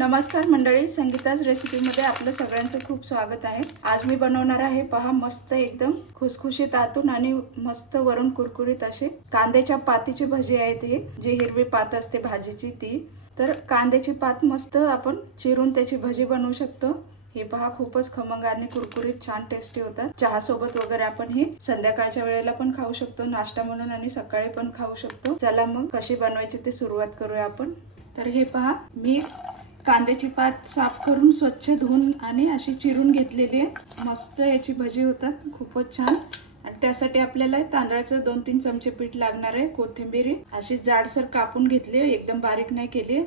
नमस्कार मंडळी, संगीताज रेसिपीमध्ये आपलं सगळ्यांचं खूप स्वागत आहे। आज मी बनवणार आहे पहा मस्त एकदम खुसखुशीत आतून आणि मस्त वरून कुरकुरीत असे कांद्याच्या पातीची भजी आहे। हे जी हिरवी पात असते भाजीची ती, तर कांद्याची पात मस्त आपण चिरून त्याची भजी बनवू शकतो। हे पहा खूपच खमंग आणि कुरकुरीत छान टेस्टी होतात। चहा सोबत वगैरे आपण हे संध्याकाळच्या वेळेला पण खाऊ शकतो, नाश्ता म्हणून, आणि सकाळी पण खाऊ शकतो। चला मग कशी बनवायची ते सुरुवात करूया आपण। तर हे पहा, मी कांद्याची पात साफ करून स्वच्छ धुवून आणि अशी चिरून घेतलेली आहे। मस्त याची भजी होतात, खूपच छान। आणि त्यासाठी आपल्याला तांदळाचं 2-3 चमचे पीठ लागणार आहे। कोथिंबीर अशी जाडसर कापून घेतली, एकदम बारीक नाही केली।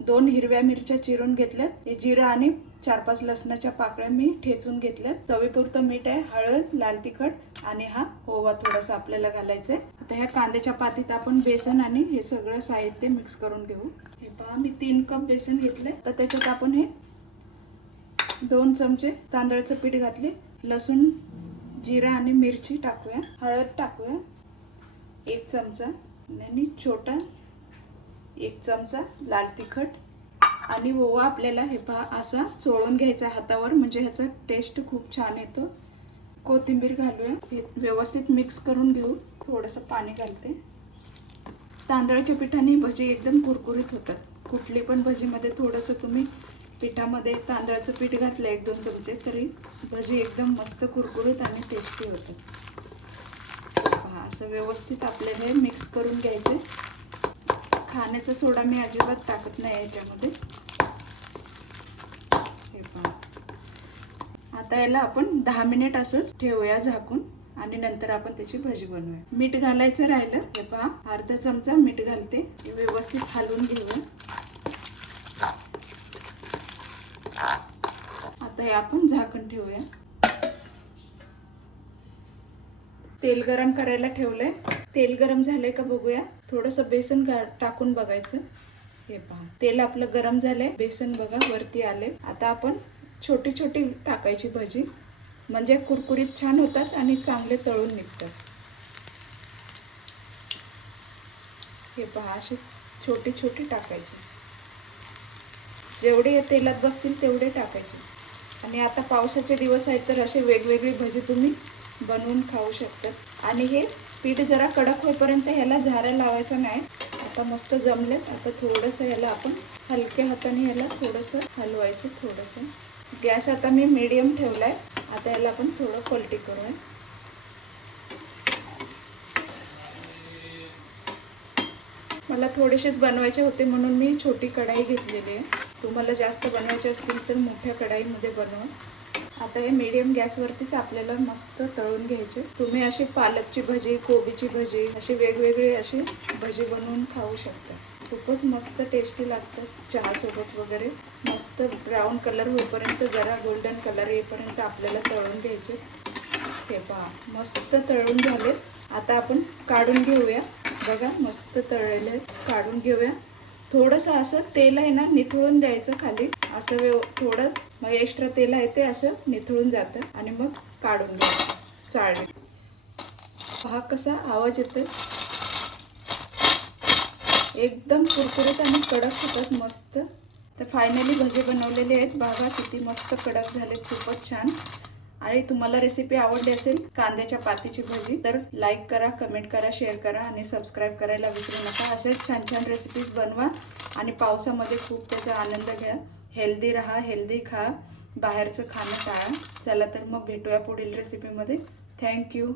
दोन हिरव्या मिरच्या चिरून घेतल्यात। जिरं आणि 4-5 लसणाच्या पाकळ्या मी ठेचून घेतल्यात। चवीपुरतं मीठ आहे, हळद, लाल तिखट आणि हा ओवा थोडासा आपल्याला घालायचं आहे। आता ह्या कांद्याच्या पातीत आपण बेसन आणि हे सगळं साहित्य मिक्स करून घेऊ। हे पहा, मी 3 कप बेसन घेतले। तर त्याच्यात आपण हे 2 चमचे तांदळाचं पीठ घातले, लसूण, जिरा आणि मिरची टाकूया, हळद टाकूया 1 चमचा आणि छोटा 1 चमचा लाल तिखट आणि ओवा आपल्याला हे पहा असा चोळून घ्यायचा हातावर, म्हणजे ह्याचा टेस्ट खूप छान येतो। कोथिंबीर घालूया, व्यवस्थित मिक्स करून घेऊ। थोडंसं पाणी घालते। तांदळाच्या पिठाने भजी एकदम कुरकुरीत होतात। कुठली पण भजीमध्ये थोडंसं तुम्ही पिठामध्ये तांदळाचं पीठ घातलं 1-2 चमचे, तरी भजी एकदम मस्त कुरकुरीत आणि टेस्टी होतात। पहा, असं व्यवस्थित आपल्याला हे मिक्स करून घ्यायचं। खाण्याचा सोडा मी अजिबात टाकत नाही याच्यामध्ये। हे पहा, आता याला आपण 10 मिनिट असंच ठेवूया झाकून आणि नंतर आपण त्याची भजी बनवूया। मीठ घालायचं राहिलं, हे पहा अर्धा चमचा मीठ घालते, व्यवस्थित हलवून घेऊया। आता हे आपण झाकण ठेवूया। तेल गरम करायला ठेवलंय, तेल गरम झालंय का बघूया। थोडंसं बेसन टाकून बघायचं। हे पहा, तेल आपलं गरम झालंय, बेसन बघा वरती आले। आता आपण छोटी छोटी टाकायची भजी, म्हणजे कुरकुरीत छान होतात आणि चांगले तळून निघतात। हे पहा, अशी छोटी छोटी टाकायची, जेवढे तेलात बसतील तेवढे टाकायचे। आणि आता पावसाचे दिवस आहेत, तर असे वेगवेगळी भजी तुम्ही बनवून खाऊ शकतात। आणि हे पीठ जरा कडक होईपर्यंत ह्याला झारा लावायचा नाही। आता मस्त जमले। आता थोडंसं ह्याला आपण हलक्या हाताने ह्याला थोडंसं हलवायचं। थोडंसं गॅस आता मी मीडियम ठेवलाय। आता याला आपण थोडं पलटी करूया। मला थोडेसेच बनवायचे होते म्हणून मी छोटी कढाई घेतलेली आहे। तुम्हाला जास्त बनवायचे असतील तर मोठ्या कढाईमध्ये बनवा। आता हे मीडियम गॅसवरतीच आपल्याला मस्त तळून घ्यायचे। तुम्ही अशी पालकची भजी, कोबीची भजी, अशी वेगवेगळी अशी भजी बनवून खाऊ शकता। खूपच मस्त टेस्टी लागतात चहा सोबत वगैरे। मस्त ब्राऊन कलर होईपर्यंत, जरा गोल्डन कलर येईपर्यंत आपल्याला तळून घ्यायचे। हे पहा, मस्त तळून झाले। आता आपण काढून घेऊया। बघा मस्त तळलेले, काढून घेऊया। थोडंसं असं तेल आहे ना निथळून द्यायचं खाली, असं थोडं, मग एक्स्ट्रा तेल आहे ते असं निथळून जातं आणि मग काढून घ्यायचं चाळणे। पहा कसा आवाज येतोय, एकदम कुरकुरीत आणि कडक होतात मस्त। तर फायनली भजी बनवलेली आहेत, बघा किती मस्त कडक झाले, खूपच छान। आणि तुम्हाला रेसिपी आवडली असेल कांद्याच्या पातीची भजी, तर लाईक करा, कमेंट करा, शेअर करा आणि सबस्क्राईब करायला विसरू नका। अशाच छान छान रेसिपीज बनवा आणि पावसामध्ये खूप त्याचा आनंद घ्या। हेल्दी राहा, हेल्दी खा, बाहेरचं खाणं टाळा। चला तर मग भेटूया पुढील रेसिपीमध्ये। थँक्यू।